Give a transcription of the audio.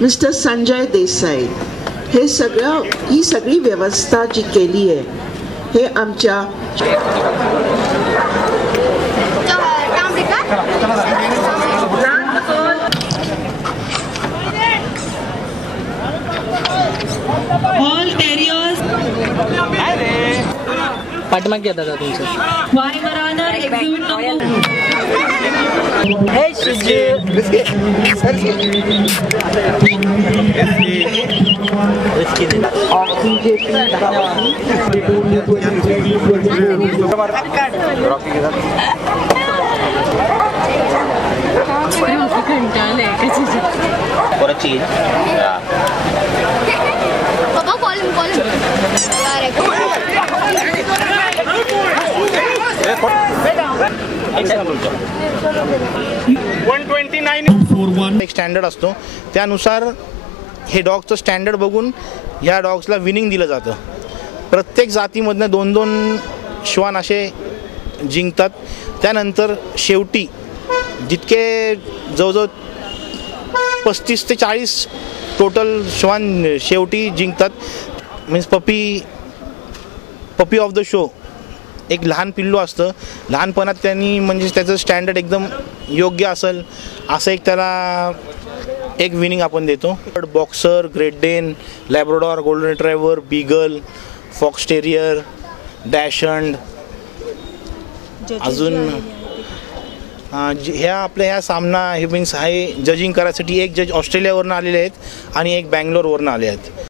Mister Sanjay Desai, ही सगळी व्यवस्था जी केली आहे हे आमच्या ऑल टेरियर्स पाठीमाग घेता का तुमचं वारीवरानर एक्झिबिट एक स्टँडर्ड असतो, त्यानुसार हे डॉगचं स्टँडर्ड बघून ह्या डॉग्सला विनिंग दिलं जातं. प्रत्येक जातीमधनं 2-2 श्वान असे जिंकतात. त्यानंतर शेवटी जितके जवळजवळ 35 ते 40 टोटल श्वान शेवटी जिंकतात. Means puppy of the show एक लहान पिल्लू असतं. लहानपणात त्यांनी म्हणजे त्याचं स्टँडर्ड एकदम योग्य असेल असं एक त्याला एक विनिंग आपण देतो. Boxer, great Dane, Labrador, golden retriever, beagle, fox terrier, dachshund, अजून ह्या सामना हे मीन्स आहे जजिंग करायसाठी एक जज ऑस्ट्रेलियावरून आलेले आहेत आणि एक बँगलोरवरून आले आहेत.